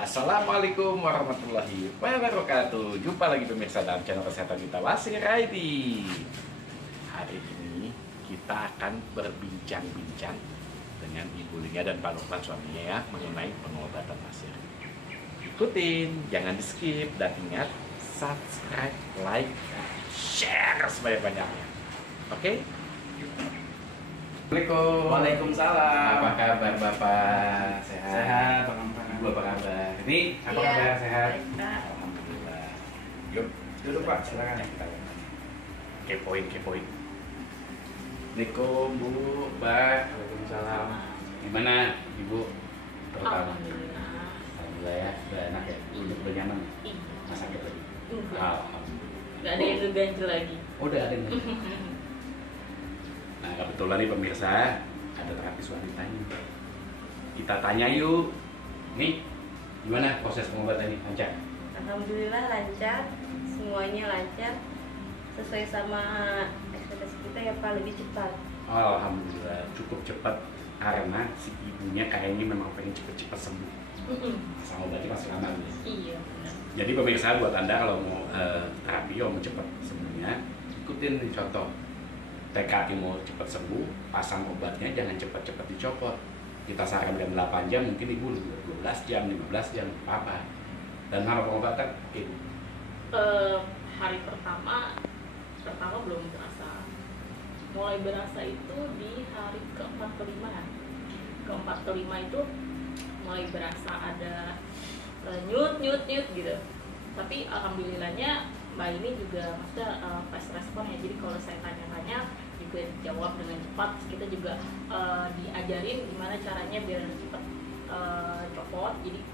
Assalamualaikum warahmatullahi wabarakatuh. Jumpa lagi pemirsa dalam channel kesehatan kita Wasir ID. Hari ini kita akan berbincang-bincang dengan Ibu Lia dan Pak Nurlan suaminya ya mengenai pengobatan Wasir. Ikutin, jangan di skip dan ingat subscribe, like, share sebanyak-banyaknya. Oke? Assalamualaikum. Waalaikumsalam. Apa kabar Bapak? Sehat? Sehat, Bang. Ibu apa kabar? Ini apa Iya, kabar? Sehat? baik, Alhamdulillah. Yuk, Duduk, Pak, silakan. Kita kepoin. Assalamualaikum Bu, Mbak. Waalaikumsalam. Gimana Ibu? Terutama. Alhamdulillah. Alhamdulillah ya, udah enak ya, udah nyaman. Iya. Nggak sakit lagi. Enggak. Alhamdulillah. Nggak ada yang ngeganjel lagi. Oh, udah ada nih. Nah kebetulan nih pemirsa, ada terapis wanitanya. Kita tanya yuk. Nih, gimana proses pengobatan ini? Lancar? Alhamdulillah lancar, semuanya lancar, sesuai sama ekspektasi kita ya Pak, lebih cepat. Alhamdulillah cukup cepat karena si ibunya kayaknya memang pengen cepet-cepet sembuh. Sama obatnya masih lama nih. Iya benar. Jadi pemirsa buat anda kalau mau terapi mau cepet sembuhnya, ikutin nih contoh. TKI mau cepet sembuh, pasang obatnya jangan cepet-cepet dicopot. Kita sarankan 8 jam, mungkin ibu 12 jam, 15 jam, apa. Dan sama pengobatan, oke Bu. Hari pertama belum berasa. Mulai berasa itu di hari keempat kelima. Keempat kelima itu mulai berasa ada nyut gitu. Tapi alhamdulillahnya Mbak ini juga maksudnya fast respon ya. Jadi kalau saya tanya-tanya juga dijawab dengan cepat. Terus kita juga diajarin gimana caranya biar cepat copot. Jadi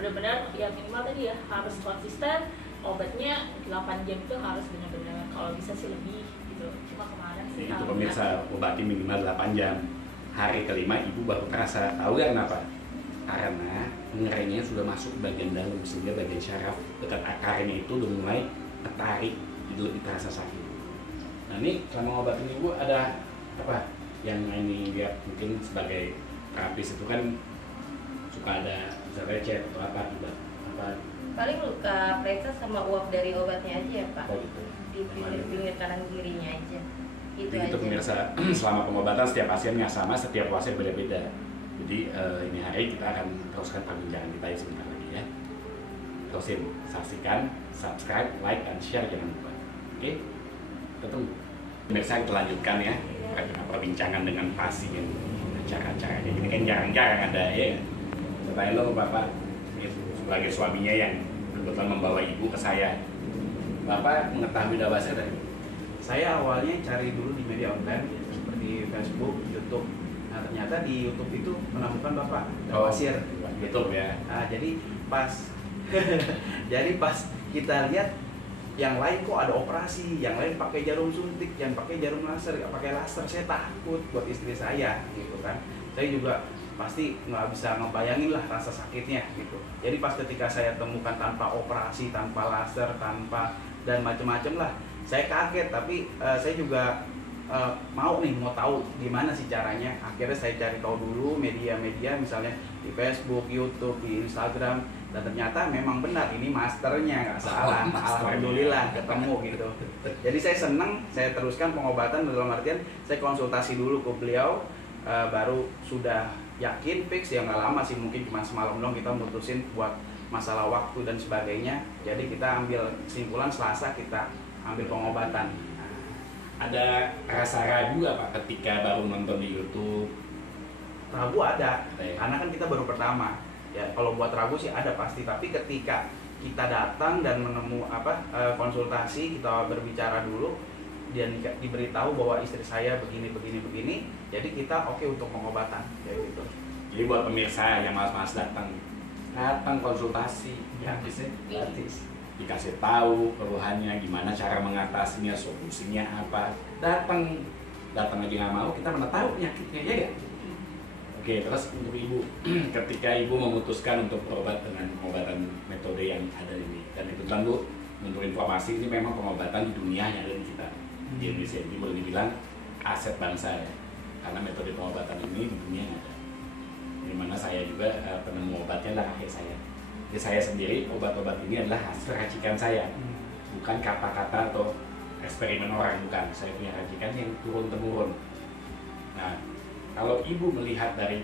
benar-benar ya minimal tadi ya harus konsisten. Obatnya 8 jam itu harus benar-benar, kalau bisa sih lebih gitu. Cuma kemarin sih Itu pemirsa, obatnya minimal 8 jam. Hari kelima ibu baru terasa, tahu gak kenapa? Karena pengeringnya sudah masuk bagian dalam, sehingga bagian syaraf dekat akarnya itu udah mulai tertarik, jadi lebih terasa sakit. Nah ini selama obat ini ibu ada apa yang ini lihat mungkin sebagai terapis itu kan suka ada recet atau apa akibat apa? paling luka presa sama uap dari obatnya aja ya Pak. Oh gitu. Di pinggir kanan kirinya aja. Gitu Jadi itu aja. pemirsa, selama pengobatan setiap pasien nggak sama, setiap pasien beda-beda. Jadi ini hari kita akan teruskan perbincangan kita sebentar lagi ya. Terusin, saksikan, subscribe, like, dan share jangan lupa. Oke, kita tunggu. Pemirsa kita lanjutkan ya, perbincangan dengan pasien. Cara-caranya ini kan jarang-jarang ada ya. Saya lo Bapak, ini sebagai suaminya yang kebetulan membawa ibu ke saya. Bapak mengetahui Wasir dari Saya awalnya cari dulu di media online seperti Facebook, YouTube. Nah ternyata di YouTube itu menemukan Bapak Wasir. YouTube ya. Nah, jadi pas kita lihat yang lain kok ada operasi, yang lain pakai jarum suntik, yang pakai jarum laser, pakai laser. Saya takut buat istri saya gitu kan. Saya juga pasti nggak bisa ngebayangin lah rasa sakitnya gitu. Jadi pas ketika saya temukan tanpa operasi, tanpa laser, tanpa dan macam-macam lah, saya kaget. Tapi saya juga mau tahu gimana sih caranya. Akhirnya saya cari tahu dulu media-media, misalnya di Facebook, YouTube, di Instagram, dan ternyata memang benar ini masternya, nggak salah. Alhamdulillah ketemu gitu. Jadi saya senang, saya teruskan pengobatan dalam artian saya konsultasi dulu ke beliau, baru sudah yakin fix ya, nggak lama sih, mungkin cuma semalam dong kita mutusin buat masalah waktu dan sebagainya. Jadi kita ambil kesimpulan Selasa kita ambil pengobatan. Ada rasa ragu nggak Pak ketika baru nonton di YouTube? Ragu ada, Ya. karena kan kita baru pertama. Ya kalau buat ragu sih ada pasti, tapi ketika kita datang dan konsultasi, kita berbicara dulu dan diberitahu bahwa istri saya begini, jadi kita oke untuk pengobatan kayak gitu. Jadi buat pemirsa yang malas-malas datang konsultasi, gratis ya, gratis. Dikasih tahu keluhannya, gimana cara mengatasinya, solusinya apa. Datang aja nggak mau, kita mana tahu penyakitnya ya kan? Oke, terus untuk ibu, ketika ibu memutuskan untuk berobat dengan pengobatan metode yang ada ini, dan itu kan Bu, untuk informasi ini memang pengobatan di dunia yang ada di kita di Indonesia ini boleh dibilang aset bangsa ya, karena metode pengobatan ini di dunia yang ada. Dimana saya juga penemu obatnya adalah kakek saya. Ya, saya sendiri obat-obat ini adalah hasil racikan saya, bukan kata-kata atau eksperimen orang, bukan. Saya punya racikan yang turun temurun. Nah, kalau ibu melihat dari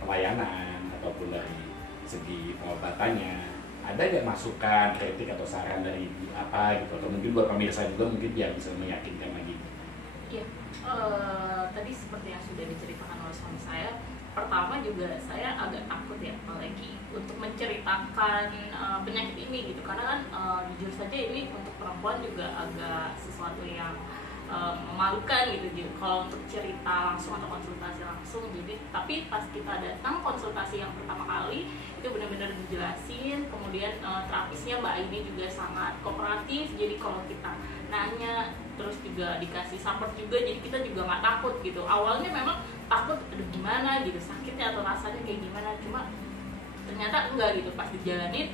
pelayanan ataupun dari segi pengobatannya, ada nggak masukan, kritik atau saran dari ibu apa gitu, atau mungkin buat pemirsa juga mungkin biar bisa meyakinkan lagi? Iya, tadi seperti yang sudah diceritakan oleh suami saya, pertama juga saya agak takut ya, apalagi untuk menceritakan penyakit ini gitu, karena kan jujur saja ini untuk perempuan juga agak sesuatu yang memalukan gitu kalau untuk cerita langsung atau konsultasi langsung. Jadi tapi pas kita datang konsultasi yang pertama kali itu benar-benar dijelasin, kemudian terapisnya Mbak Aini juga sangat kooperatif, jadi kalau kita nanya terus juga dikasih support juga, jadi kita juga nggak takut gitu. Awalnya memang takut, aduh gimana gitu, sakitnya atau rasanya kayak gimana, cuma ternyata enggak gitu. Pas dijalanin,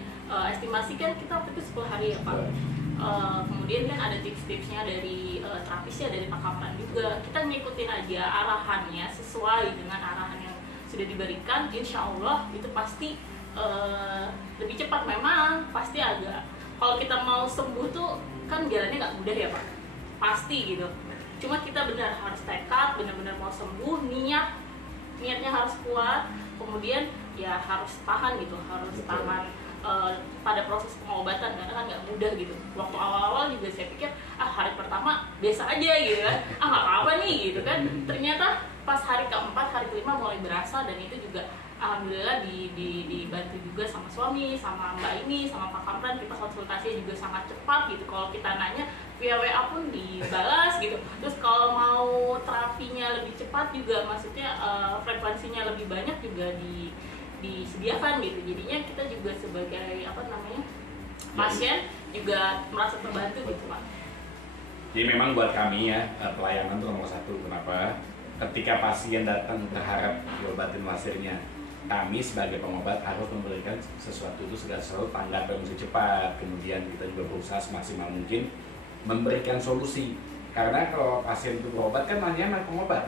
estimasi kan kita waktu itu 10 hari ya Pak. Kemudian kan ada tips-tipsnya dari terapisnya, dari Pak Kaplan juga. Kita ngikutin aja arahannya sesuai dengan arahan yang sudah diberikan, insya Allah itu pasti lebih cepat. Memang pasti agak, kalau kita mau sembuh tuh kan jalannya nggak mudah ya Pak, pasti gitu. Cuma kita benar harus tekad, benar-benar mau sembuh, niatnya harus kuat, kemudian ya harus tahan gitu, harus tahan pada proses pengobatan, karena kan nggak mudah gitu. Waktu awal-awal juga saya pikir hari pertama biasa aja gitu kan, nggak apa-apa nih gitu kan. Ternyata pas hari keempat, hari kelima mulai berasa, dan itu juga alhamdulillah dibantu juga sama suami, sama Mbak ini, sama Pak Kamran. Kita konsultasinya juga sangat cepat gitu. Kalau kita nanya via WA pun dibalas gitu. Terus kalau mau terapinya lebih cepat juga, maksudnya frekuensinya lebih banyak juga disediakan gitu. Jadinya kita juga sebagai pasien juga merasa terbantu gitu Pak. Jadi memang buat kami ya, pelayanan itu nomor satu. Kenapa? Ketika pasien datang berharap diobatin lasernya, kami sebagai pengobat harus memberikan sesuatu itu selalu tanggap yang mesti cepat. Kemudian kita juga berusaha semaksimal mungkin memberikan solusi. Karena kalau pasien itu berobat kan nanya sama pengobat,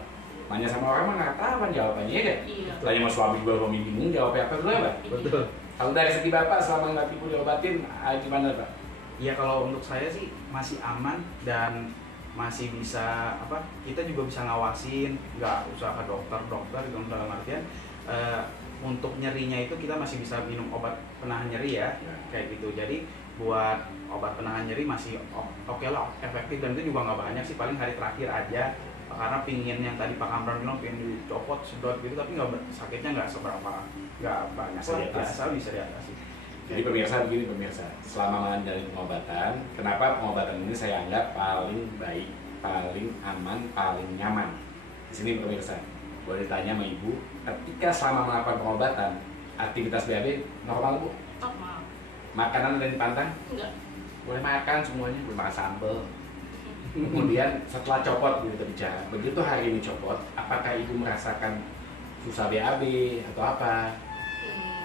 nanya sama orang mah nggak tahu kan jawabannya ya kan? Iya. Tanya sama suami juga suami bingung jawabnya apa dulu ya Pak? Betul. Kalau dari segi Bapak selama nggak ibu diobatin, gimana Pak? Ya kalau untuk saya sih masih aman dan masih bisa kita juga bisa ngawasin, nggak usah ke dokter gitu dalam artian untuk nyerinya itu kita masih bisa minum obat penahan nyeri ya, kayak gitu. Jadi buat obat penahan nyeri masih oke lah, efektif, dan itu juga nggak banyak sih, paling hari terakhir aja, karena pingin yang tadi Pak Kamran bilang pingin dicopot sedot gitu, tapi sakitnya nggak seberapa, nggak banyak lah, biasa bisa diatasi. Jadi pemirsa begini pemirsa, selama menjalani pengobatan, kenapa pengobatan ini saya anggap paling baik, paling aman, paling nyaman. Di sini pemirsa, boleh ditanya sama ibu, ketika selama melakukan pengobatan, aktivitas BAB normal Bu? Normal. Makanan ada yang dipantang? Enggak. Boleh makan semuanya, boleh makan sambal. Kemudian setelah copot gitu bicara, begitu hari ini copot, apakah ibu merasakan susah BAB atau apa?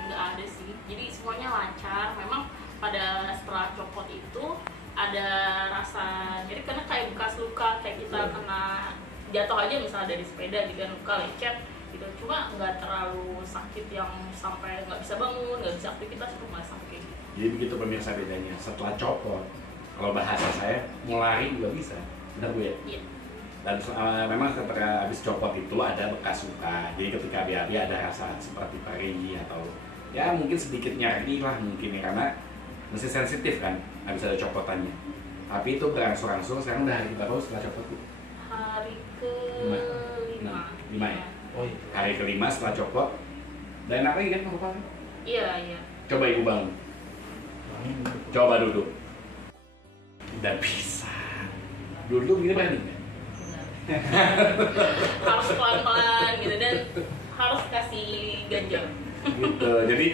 Nggak ada sih, jadi semuanya lancar. Memang pada setelah copot itu ada rasa nyeri karena kayak bekas luka, kayak kita kena jatuh aja misalnya dari sepeda gitu kan, luka lecet gitu. Cuma nggak terlalu sakit yang sampai nggak bisa bangun, nggak bisa aktivitas, itu nggak sampai kayak gitu. Jadi begitu pemirsa bedanya, setelah copot, kalau bahasa saya mau lari juga bisa, benar Bu ya? Iya. Dan memang ketika habis copot itu ada bekas luka, jadi ketika BAB ada rasa seperti perih atau ya mungkin sedikit nyeri lah mungkin ya, karena masih sensitif kan habis ada copotannya. Tapi itu berangsur-angsur. Sekarang udah hari berapa setelah copot Bu? Hari ke-5. 5 ya? Oh iya. Hari ke-5 setelah copot. Dan enak lagi kan lupa? Iya. Coba ibu bangun, coba duduk. Tidak bisa. Duduk gini berani nggak? Harus pelan-pelan gitu, dan harus kasih ganjel. Gitu. Jadi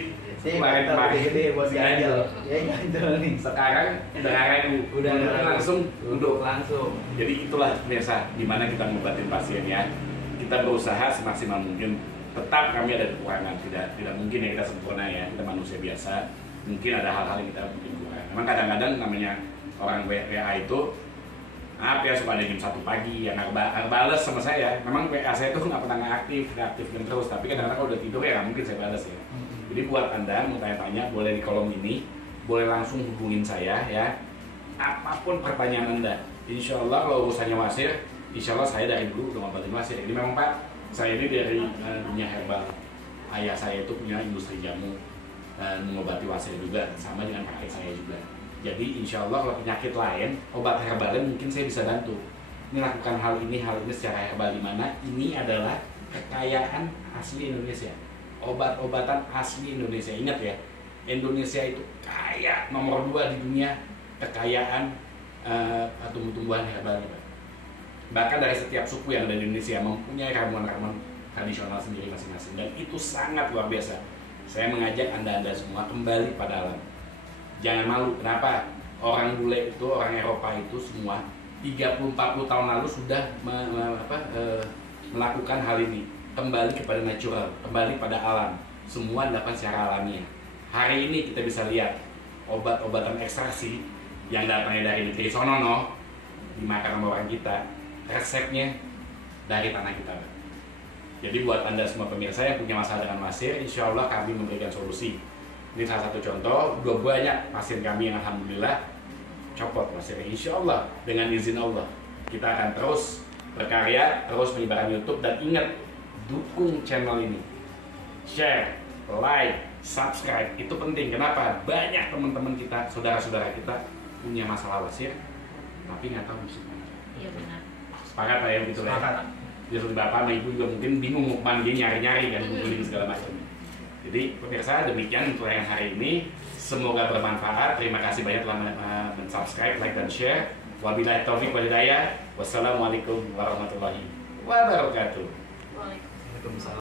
kemarin gede buat ganjel. Ya ganjel nih. Sekarang udah ragu, udah langsung duduk. Langsung. Jadi itulah biasa dimana kita ngobatin pasien ya. Kita berusaha semaksimal mungkin. Tetap kami ada kekurangan, tidak mungkin ya kita sempurna ya, kita manusia biasa. Mungkin ada hal-hal yang kita mungkin kurang. Memang kadang-kadang namanya orang WA itu, maaf ya, suka ada jam 1 pagi yang nggak balas sama saya. Memang WA saya tuh nggak pernah nggak aktif terus. Tapi kadang-kadang kalau udah tidur ya nggak mungkin saya balas ya. Jadi buat Anda mau tanya-tanya boleh di kolom ini, boleh langsung hubungin saya ya. Apapun pertanyaan Anda, insya Allah kalau urusannya wasir, insya Allah saya dari dulu udah ngobatin wasir. Jadi memang Pak, saya ini dari dunia herbal. Ayah saya itu punya industri jamu dan mengobati wasir juga, sama dengan kakek saya juga. Jadi insya Allah kalau penyakit lain, obat herbalnya mungkin saya bisa bantu. Melakukan hal ini secara herbal, di mana ini adalah kekayaan asli Indonesia. Obat-obatan asli Indonesia. Ingat ya, Indonesia itu kaya nomor 2 di dunia kekayaan tumbuh-tumbuhan herbal. Bahkan dari setiap suku yang ada di Indonesia mempunyai ramuan-ramuan tradisional sendiri masing-masing, dan itu sangat luar biasa. Saya mengajak Anda semua kembali pada alam. Jangan malu. Kenapa? Orang bule itu, orang Eropa itu semua 30-40 tahun lalu sudah melakukan hal ini. Kembali kepada natural, kembali pada alam. Semua dilakukan secara alamiah. Hari ini kita bisa lihat obat-obatan ekstraksi yang datangnya dari negeri sono dimakan sama orang kita, resepnya dari tanah kita. Jadi buat Anda semua pemirsa yang punya masalah dengan wasir, insya Allah kami memberikan solusi. Ini salah satu contoh, udah banyak pasien kami yang alhamdulillah copot wasirnya. Insya Allah dengan izin Allah kita akan terus berkarya, terus menyebarkan YouTube, dan ingat, dukung channel ini, share, like, subscribe, itu penting. Kenapa? Banyak teman-teman kita, saudara-saudara kita punya masalah wasir tapi nggak tahu musim mana. Iya benar. Sepakat Pak ya gitu ya. Jadi seperti bapak sama ibu juga mungkin bingung mau kemana, dia nyari-nyari kan, googling segala macam. Jadi pemirsa, demikian untuk yang hari ini. Semoga bermanfaat. Terima kasih banyak telah men-subscribe, like, dan share. Wabillahi taufiq wal hidayah. Wassalamualaikum warahmatullahi wabarakatuh. Waalaikumsalam. Waalaikumsalam.